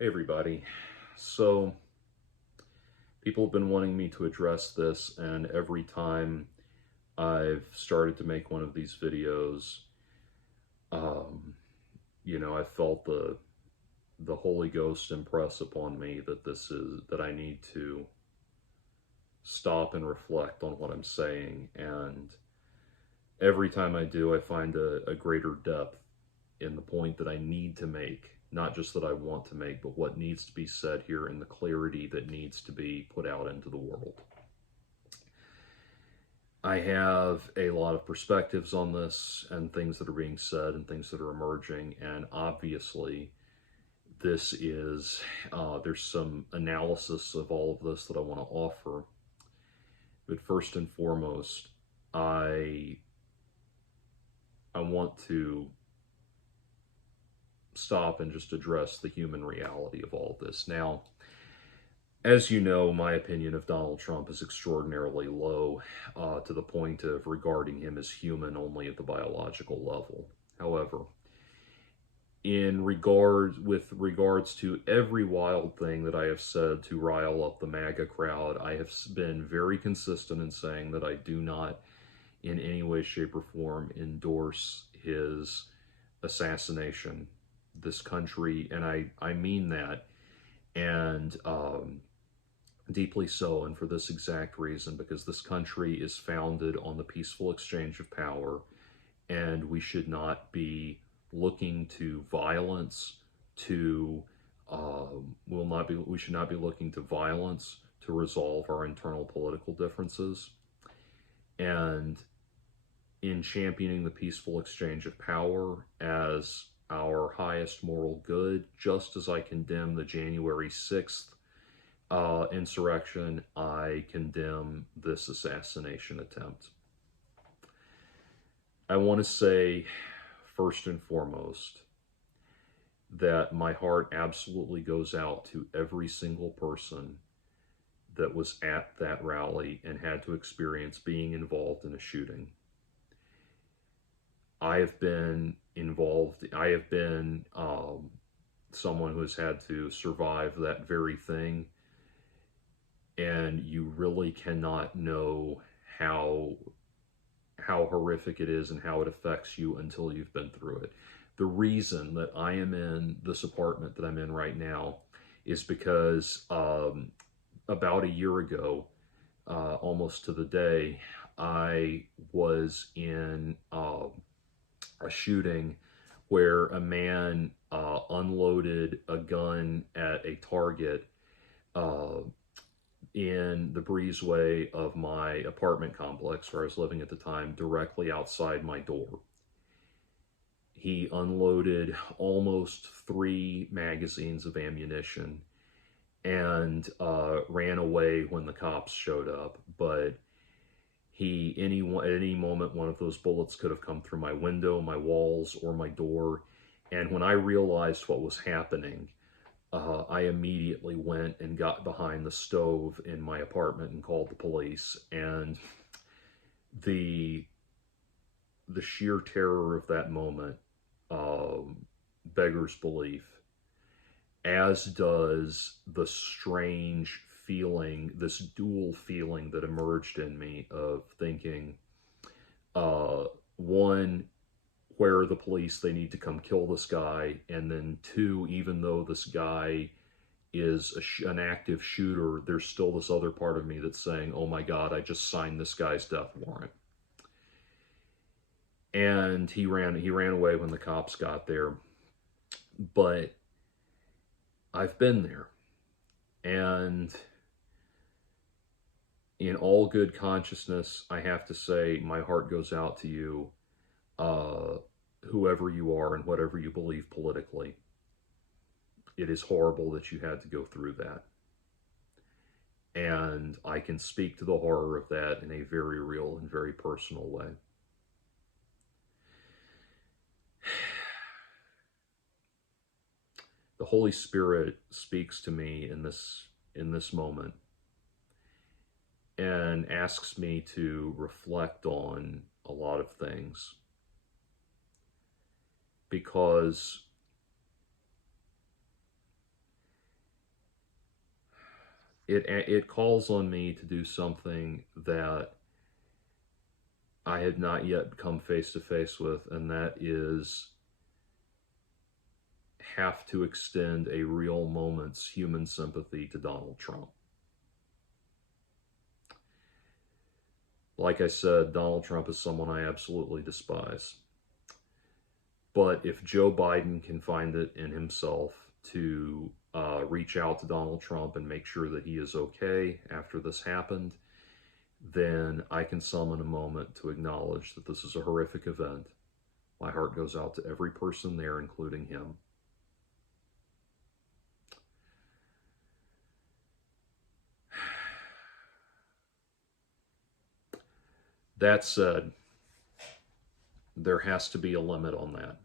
Hey everybody. So people have been wanting me to address this, and every time I've started to make one of these videos, um, I felt the Holy Ghost impress upon me that I need to stop and reflect on what I'm saying. And every time I do, I find a greater depth in the point that I need to make, not just that I want to make, but what needs to be said here and the clarity that needs to be put out into the world. I have a lot of perspectives on this and things that are being said and things that are emerging, and obviously, there's some analysis of all of this that I want to offer. But first and foremost, I I want to stop and just address the human reality of all of this. Now, as you know, my opinion of Donald Trump is extraordinarily low, to the point of regarding him as human only at the biological level. However, with regards to every wild thing that I have said to rile up the MAGA crowd, I have been very consistent in saying that I do not in any way, shape, or form endorse his assassination. This country, and I mean that, and deeply so, and for this exact reason, because this country is founded on the peaceful exchange of power, and we should not be looking to violence to we should not be looking to violence to resolve our internal political differences. And in championing the peaceful exchange of power as our highest moral good, just as I condemn the January 6th insurrection, I condemn this assassination attempt. I want to say, first and foremost, that my heart absolutely goes out to every single person that was at that rally and had to experience being involved in a shooting. I have been involved, I have been someone who has had to survive that very thing, and you really cannot know how horrific it is and how it affects you until you've been through it. The reason that I am in this apartment that I'm in right now is because about a year ago, almost to the day, I was in a shooting where a man unloaded a gun at a target uh, in the breezeway of my apartment complex where I was living at the time, directly outside my door. He unloaded almost 3 magazines of ammunition and ran away when the cops showed up. But at any moment, one of those bullets could have come through my window, my walls, or my door. And when I realized what was happening, I immediately went and got behind the stove in my apartment and called the police. And the the sheer terror of that moment beggars belief, as does the strange feeling, this dual feeling that emerged in me of thinking, one, where are the police? They need to come kill this guy. And then two, even though this guy is an active shooter, there's still this other part of me that's saying, oh my God, I just signed this guy's death warrant. And he ran away when the cops got there. But I've been there. And in all good consciousness, I have to say my heart goes out to you, uh, whoever you are and whatever you believe politically. It is horrible that you had to go through that. And I can speak to the horror of that in a very real and very personal way. The Holy Spirit speaks to me in this moment and asks me to reflect on a lot of things, because it calls on me to do something that I have not yet come face to face with, and that is have to extend a real moment's human sympathy to Donald Trump. Like I said, Donald Trump is someone I absolutely despise. But if Joe Biden can find it in himself to reach out to Donald Trump and make sure that he is okay after this happened, then I can summon a moment to acknowledge that this is a horrific event. My heart goes out to every person there, including him. That said, there has to be a limit on that.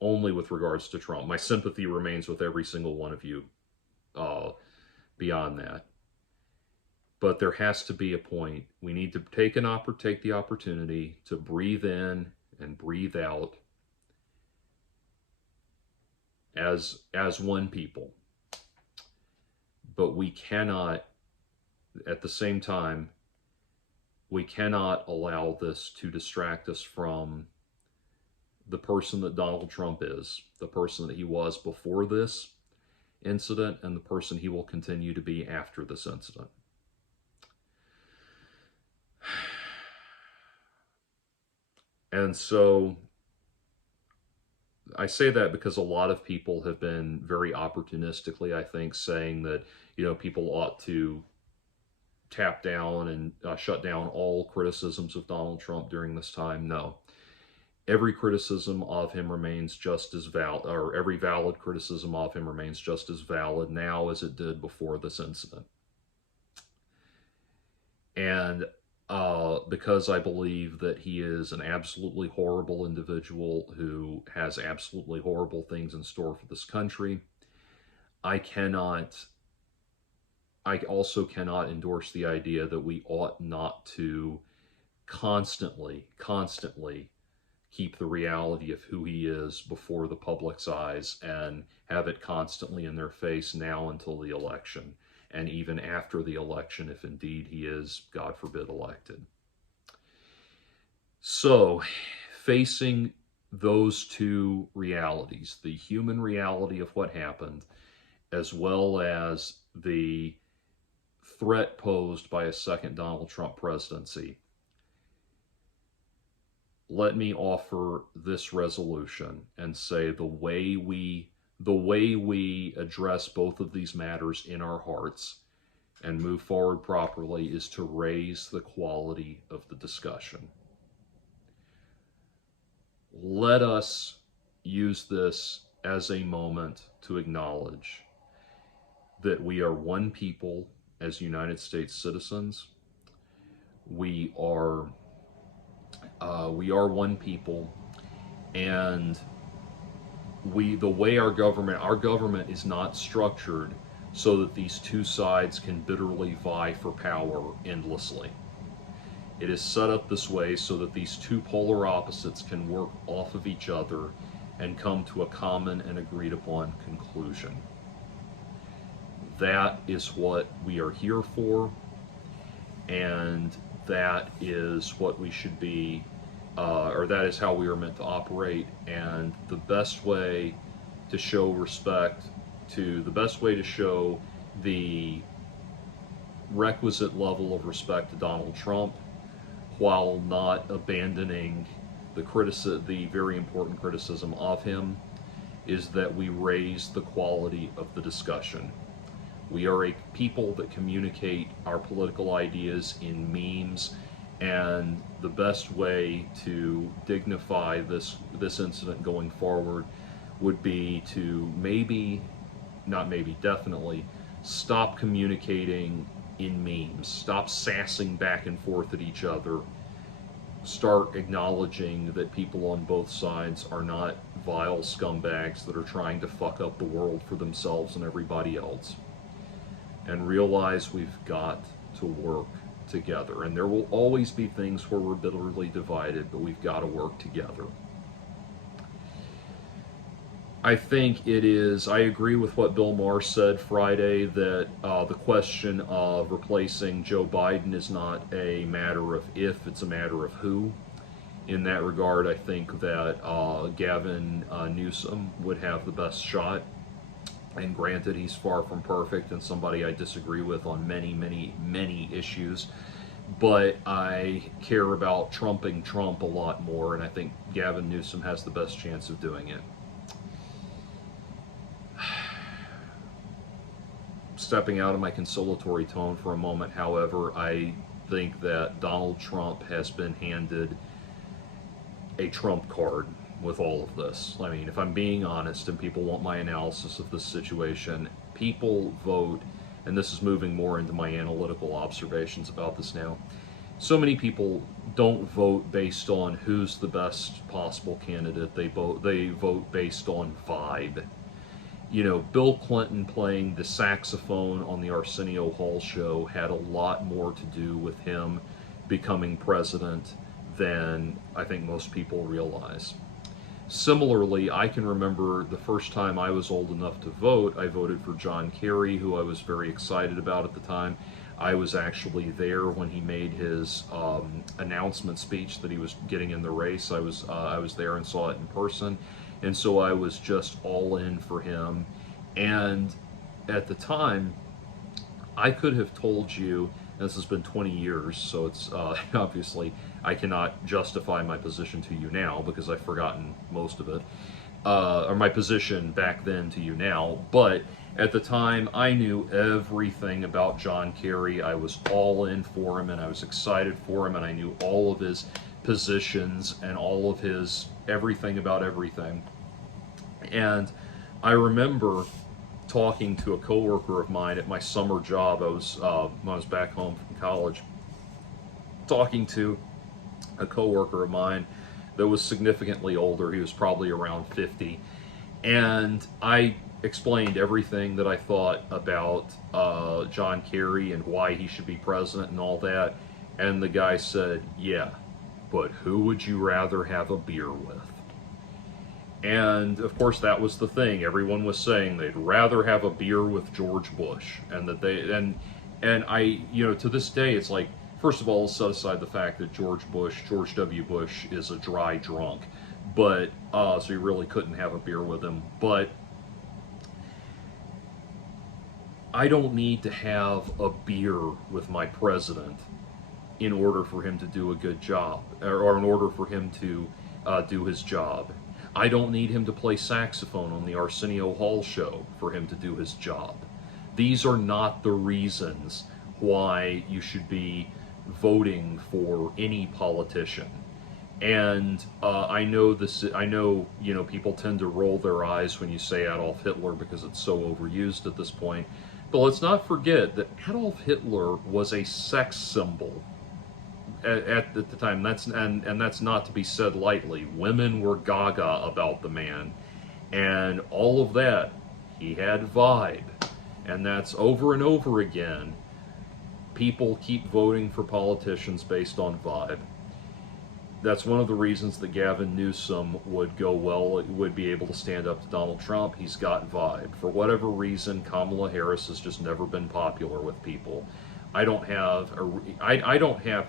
Only with regards to Trump. My sympathy remains with every single one of you beyond that. But there has to be a point. We need to take the opportunity to breathe in and breathe out as one people. But we cannot, at the same time, we cannot allow this to distract us from the person that Donald Trump is, the person that he was before this incident, and the person he will continue to be after this incident. And so I say that because a lot of people have been very opportunistically, I think, saying that, people ought to tap down and shut down all criticisms of Donald Trump during this time. No. Every criticism of him remains just as valid, or every valid criticism of him remains just as valid now as it did before this incident. And because I believe that he is an absolutely horrible individual who has absolutely horrible things in store for this country, I also cannot endorse the idea that we ought not to constantly keep the reality of who he is before the public's eyes and have it constantly in their face now until the election, and even after the election, if indeed he is, God forbid, elected. So, facing those two realities, the human reality of what happened, as well as the threat posed by a second Donald Trump presidency, let me offer this resolution and say the way we address both of these matters in our hearts and move forward properly is to raise the quality of the discussion. Let us use this as a moment to acknowledge that we are one people as United States citizens. We are one people, and the way our government is not structured so that these two sides can bitterly vie for power endlessly. It is set up this way so that these two polar opposites can work off of each other and come to a common and agreed upon conclusion. That is what we are here for, and that is what we should be, or that is how we are meant to operate. And the best way to show respect the best way to show the requisite level of respect to Donald Trump, while not abandoning the very important criticism of him, is that we raise the quality of the discussion. We are a people that communicate our political ideas in memes, and the best way to dignify this incident going forward would be to definitely stop communicating in memes, stop sassing back and forth at each other, start acknowledging that people on both sides are not vile scumbags that are trying to fuck up the world for themselves and everybody else, and realize we've got to work together. And there will always be things where we're bitterly divided, but we've got to work together. I think it is, I agree with what Bill Maher said Friday, that the question of replacing Joe Biden is not a matter of if, it's a matter of who. In that regard, I think that Gavin Newsom would have the best shot. And granted, he's far from perfect and somebody I disagree with on many, many, many issues. But I care about trumping Trump a lot more, and I think Gavin Newsom has the best chance of doing it. Stepping out of my conciliatory tone for a moment, however, I think that Donald Trump has been handed a trump card with all of this. I mean, if I'm being honest and people want my analysis of this situation, people vote, and this is moving more into my analytical observations about this now. So many people don't vote based on who's the best possible candidate. They vote based on vibe. You know, Bill Clinton playing the saxophone on the Arsenio Hall show had a lot more to do with him becoming president than I think most people realize. Similarly, I can remember the first time I was old enough to vote, I voted for John Kerry, who I was very excited about at the time. I was actually there when he made his announcement speech that he was getting in the race. I was there and saw it in person. And so I was just all in for him. And at the time, I could have told you, and this has been 20 years, so it's obviously I cannot justify my position to you now because I've forgotten most of it, or my position back then to you now. But at the time, I knew everything about John Kerry. I was all in for him, and I was excited for him, and I knew all of his positions and all of his everything about everything. And I remember talking to a coworker of mine at my summer job. When I was back home from college, talking to a coworker of mine that was significantly older. He was probably around 50, and I explained everything that I thought about John Kerry and why he should be president and all that. And the guy said, "Yeah, but who would you rather have a beer with?" And of course, that was the thing. Everyone was saying they'd rather have a beer with George Bush, and that and I, you know, to this day, it's like, first of all, let's set aside the fact that George W. Bush is a dry drunk, but so you really couldn't have a beer with him. But I don't need to have a beer with my president in order for him to do a good job, or in order for him to do his job. I don't need him to play saxophone on the Arsenio Hall show for him to do his job. These are not the reasons why you should be voting for any politician. And I know this. I know, you know, people tend to roll their eyes when you say Adolf Hitler because it's so overused at this point. But let's not forget that Adolf Hitler was a sex symbol at the time. And that's not to be said lightly. Women were gaga about the man, and all of that. He had vibe, and that's over and over again. People keep voting for politicians based on vibe. That's one of the reasons that Gavin Newsom would be able to stand up to Donald Trump. He's got vibe. For whatever reason, Kamala Harris has just never been popular with people. To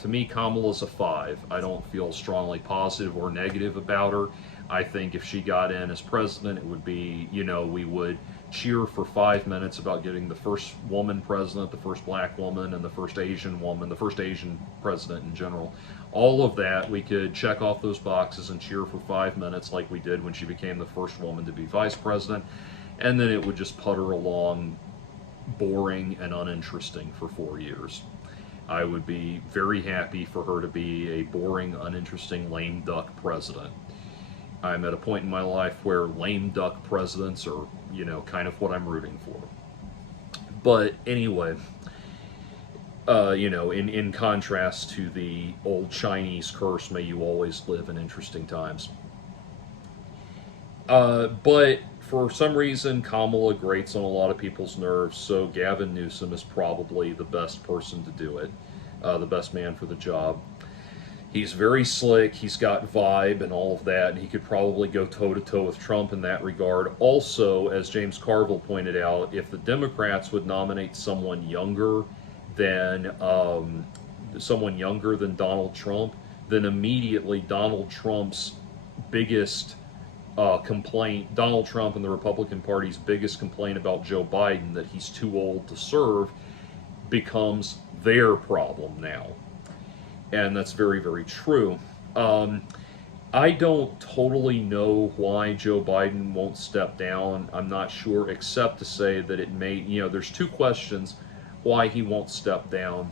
me, Kamala's a 5. I don't feel strongly positive or negative about her. I think if she got in as president, it would be, you know, we would cheer for 5 minutes about getting the first woman president, the first black woman, and the first Asian woman, the first Asian president in general. All of that, we could check off those boxes and cheer for 5 minutes like we did when she became the first woman to be vice president, and then it would just putter along boring and uninteresting for 4 years. I would be very happy for her to be a boring, uninteresting, lame duck president. I'm at a point in my life where lame duck presidents are, you know, kind of what I'm rooting for. But anyway, you know, in contrast to the old Chinese curse, may you always live in interesting times. But for some reason, Kamala grates on a lot of people's nerves, so Gavin Newsom is probably the best person to do it, the best man for the job. He's very slick, he's got vibe and all of that, and he could probably go toe-to-toe with Trump in that regard. Also, as James Carville pointed out, if the Democrats would nominate someone younger than Donald Trump, then immediately Donald Trump's biggest complaint, Donald Trump and the Republican Party's biggest complaint about Joe Biden, that he's too old to serve, becomes their problem now. And that's very, very true. I don't totally know why Joe Biden won't step down. I'm not sure, except to say that it may, there's two questions why he won't step down.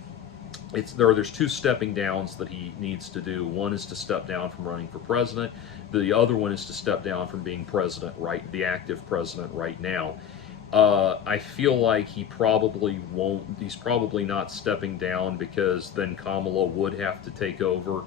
There's two stepping downs that he needs to do. One is to step down from running for president. The other one is to step down from being president, the active president right now. I feel like he probably won't. He's probably not stepping down, because then Kamala would have to take over,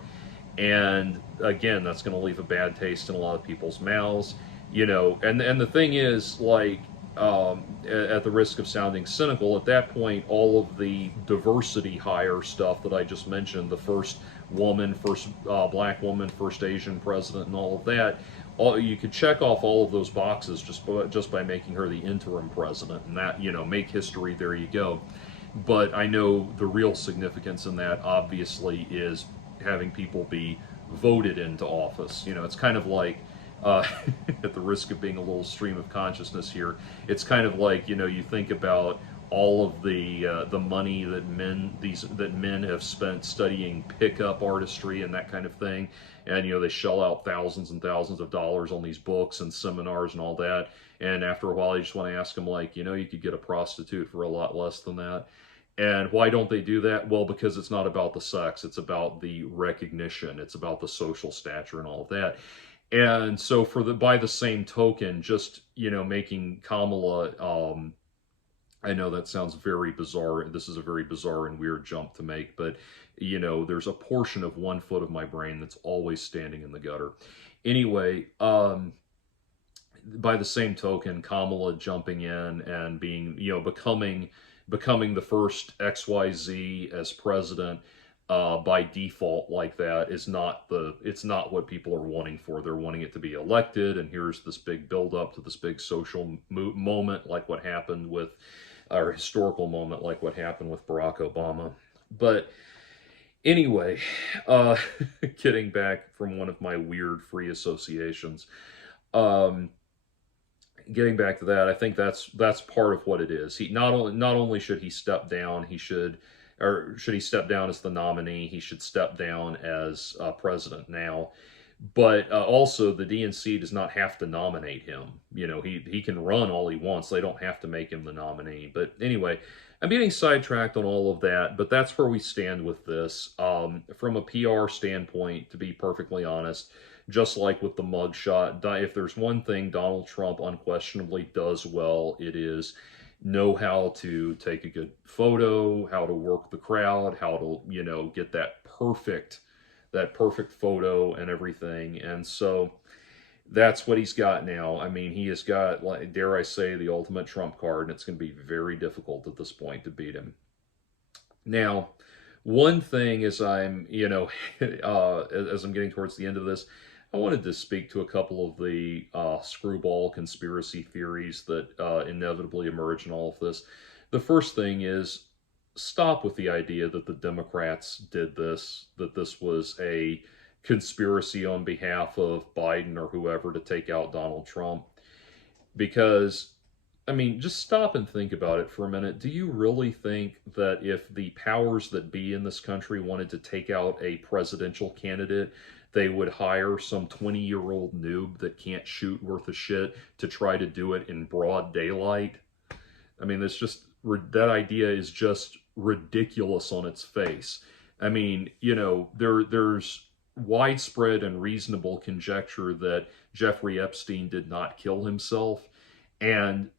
and again, that's going to leave a bad taste in a lot of people's mouths. And the thing is, like, at the risk of sounding cynical, at that point, all of the diversity hire stuff that I just mentioned, the first woman, first black woman, first Asian president, and all of that, you could check off all of those boxes just by making her the interim president, and that, make history. There you go. But I know the real significance in that, obviously, is having people be voted into office. It's kind of like, at the risk of being a little stream of consciousness here, it's kind of like, you think about all of the money that men have spent studying pickup artistry and that kind of thing, and they shell out thousands and thousands of dollars on these books and seminars and all that, and after a while you just want to ask them, like, you could get a prostitute for a lot less than that. And why don't they do that? Well, because it's not about the sex, it's about the recognition, it's about the social stature and all of that. And so by the same token, just, making Kamala, I know that sounds very bizarre. This is a very bizarre and weird jump to make, but, there's a portion of 1 foot of my brain that's always standing in the gutter. Anyway, by the same token, Kamala jumping in and being, becoming the first XYZ as president, by default like that, it's not what people are wanting for. They're wanting it to be elected, and here's this big build up to this big social moment, like what happened with, or historical moment like what happened with Barack Obama. But anyway, getting back from one of my weird free associations, getting back to that, I think that's part of what it is. He not only should he step down, should he step down as the nominee, he should step down as president now. But also, the DNC does not have to nominate him. He can run all he wants. They don't have to make him the nominee. But anyway, I'm getting sidetracked on all of that, but that's where we stand with this. From a PR standpoint, to be perfectly honest, just like with the mugshot, if there's one thing Donald Trump unquestionably does well, it is know how to take a good photo, how to work the crowd, how to, get that perfect photo and everything. And so that's what he's got now. I mean, he has got, like, dare I say, the ultimate trump card, and it's going to be very difficult at this point to beat him. Now, one thing as I'm, as I'm getting towards the end of this, I wanted to speak to a couple of the screwball conspiracy theories that inevitably emerge in all of this. The first thing is, stop with the idea that the Democrats did this, that this was a conspiracy on behalf of Biden or whoever to take out Donald Trump. Because, I mean, just stop and think about it for a minute. Do you really think that if the powers that be in this country wanted to take out a presidential candidate, they would hire some 20-year-old noob that can't shoot worth a shit to try to do it in broad daylight? I mean, that idea is just ridiculous on its face. I mean, there's widespread and reasonable conjecture that Jeffrey Epstein did not kill himself, and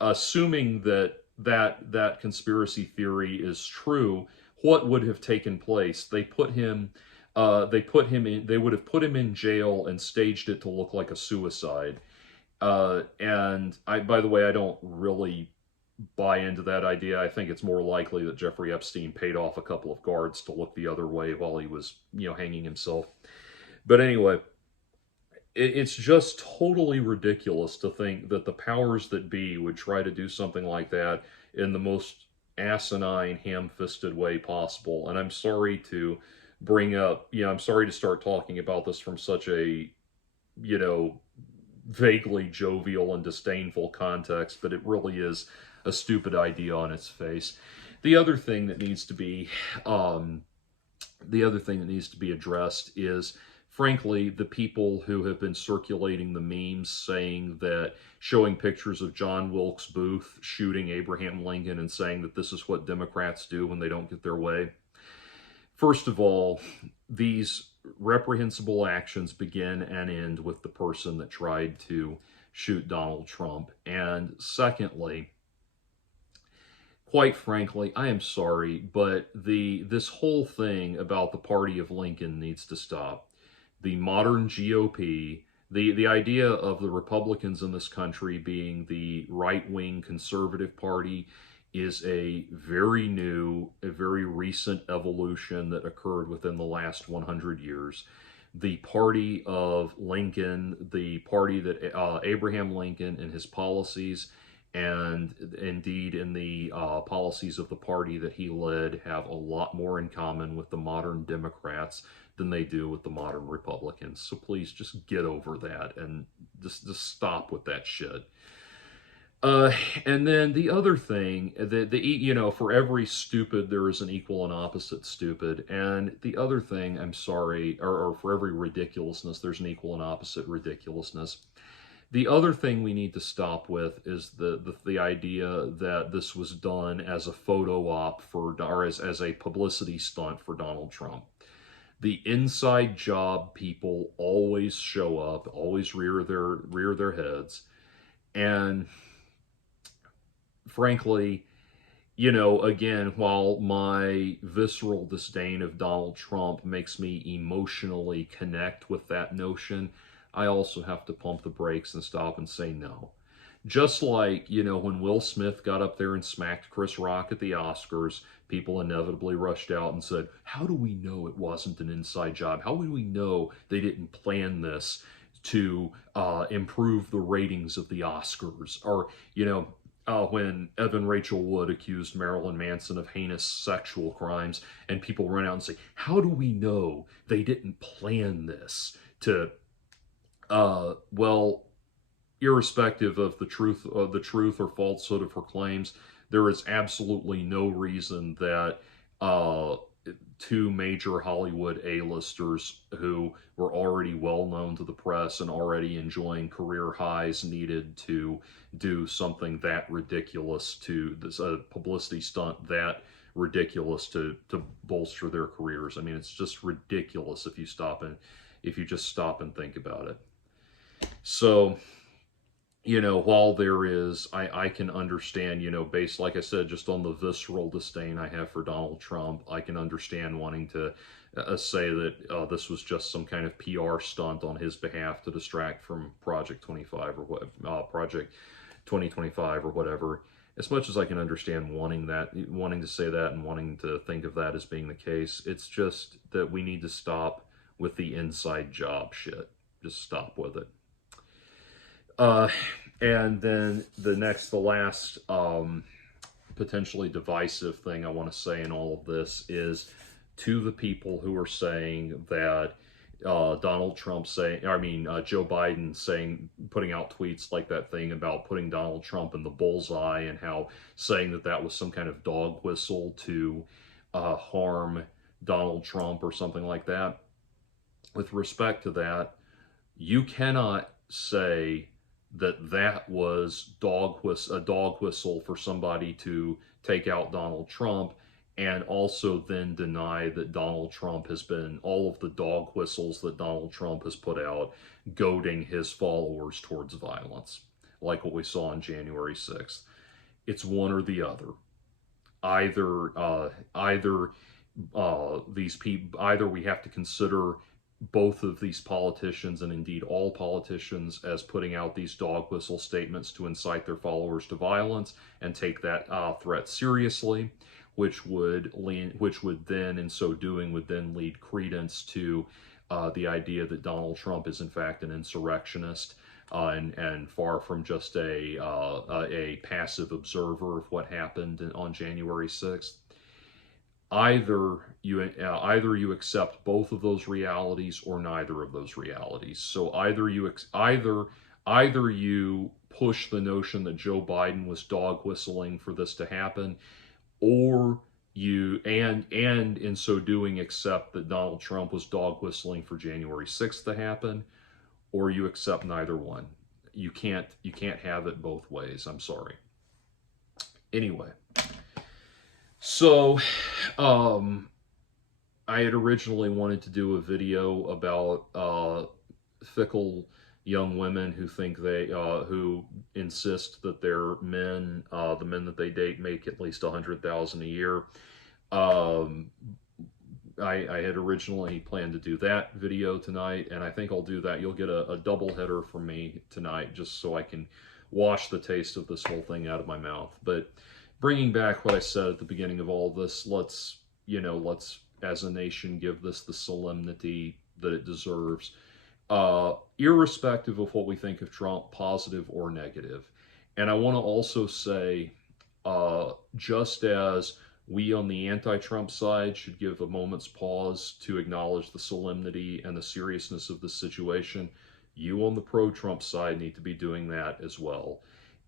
assuming that conspiracy theory is true, what would have taken place? They would have put him in jail and staged it to look like a suicide. And by the way, I don't really buy into that idea. I think it's more likely that Jeffrey Epstein paid off a couple of guards to look the other way while he was, hanging himself. But anyway, it's just totally ridiculous to think that the powers that be would try to do something like that in the most asinine, ham-fisted way possible. And I'm sorry to bring up, I'm sorry to start talking about this from such a, you know, vaguely jovial and disdainful context, but it really is a stupid idea on its face. The other thing that needs to be, addressed is, frankly, the people who have been circulating the memes saying that, showing pictures of John Wilkes Booth shooting Abraham Lincoln and saying that this is what Democrats do when they don't get their way. First of all, these reprehensible actions begin and end with the person that tried to shoot Donald Trump. And secondly, quite frankly, I am sorry, but this whole thing about the party of Lincoln needs to stop. The modern GOP, the idea of the Republicans in this country being the right-wing conservative party is a very new, a very recent evolution that occurred within the last 100 years. The party of Lincoln, the party that Abraham Lincoln and his policies, and indeed in the policies of the party that he led, have a lot more in common with the modern Democrats than they do with the modern Republicans. So please just get over that and just stop with that shit. And then the other thing, for every stupid, there is an equal and opposite stupid. And the other thing, I'm sorry, or for every ridiculousness, there's an equal and opposite ridiculousness. The other thing we need to stop with is the idea that this was done as a photo op or as a publicity stunt for Donald Trump. The inside job people always show up, always rear their heads, and frankly, again, while my visceral disdain of Donald Trump makes me emotionally connect with that notion, I also have to pump the brakes and stop and say no. Just like, when Will Smith got up there and smacked Chris Rock at the Oscars, people inevitably rushed out and said, how do we know it wasn't an inside job? How do we know they didn't plan this to improve the ratings of the Oscars? Or, when Evan Rachel Wood accused Marilyn Manson of heinous sexual crimes, and people run out and say, how do we know they didn't plan this to, well, irrespective of the truth or falsehood of her claims, there is absolutely no reason that two major Hollywood A-listers who were already well known to the press and already enjoying career highs needed to do something that ridiculous, to this publicity stunt that ridiculous to bolster their careers. I mean, it's just ridiculous if you just stop and think about it. So, while there is, I can understand, based, like I said, just on the visceral disdain I have for Donald Trump, I can understand wanting to say that this was just some kind of PR stunt on his behalf to distract from Project 25 or what, Project 2025 or whatever. As much as I can understand wanting to say that and wanting to think of that as being the case, it's just that we need to stop with the inside job shit. Just stop with it. And then the last potentially divisive thing I want to say in all of this is to the people who are saying that Joe Biden putting out tweets like that thing about putting Donald Trump in the bullseye, and how saying that was some kind of dog whistle to harm Donald Trump or something like that. With respect to that, you cannot say that was a dog whistle for somebody to take out Donald Trump, and also then deny that Donald Trump has been, all of the dog whistles that Donald Trump has put out, goading his followers towards violence, like what we saw on January 6th. It's one or the other. Either we have to consider both of these politicians, and indeed all politicians, as putting out these dog whistle statements to incite their followers to violence, and take that threat seriously, which would then, in so doing, would then lead credence to the idea that Donald Trump is in fact an insurrectionist, and far from just a passive observer of what happened on January 6th. Either you accept both of those realities or neither of those realities. So either you push the notion that Joe Biden was dog whistling for this to happen, or you and in so doing accept that Donald Trump was dog whistling for January 6th to happen, or you accept neither one. You can't have it both ways. I'm sorry. Anyway, so I had originally wanted to do a video about fickle young women who think who insist that their men, the men that they date, make at least $100,000 a year. I had originally planned to do that video tonight, and I think I'll do that. You'll get a double header from me tonight, just so I can wash the taste of this whole thing out of my mouth. But bringing back what I said at the beginning of all this, let's as a nation give this the solemnity that it deserves, irrespective of what we think of Trump, positive or negative. And I want to also say, just as we on the anti-Trump side should give a moment's pause to acknowledge the solemnity and the seriousness of the situation, you on the pro-Trump side need to be doing that as well.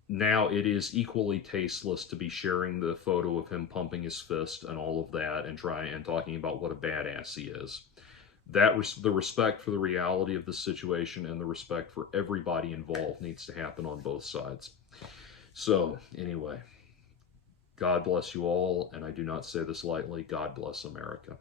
Now, it is equally tasteless to be sharing the photo of him pumping his fist and all of that, and talking about what a badass he is. The respect for the reality of the situation and the respect for everybody involved needs to happen on both sides. So, anyway, God bless you all, and I do not say this lightly. God bless America.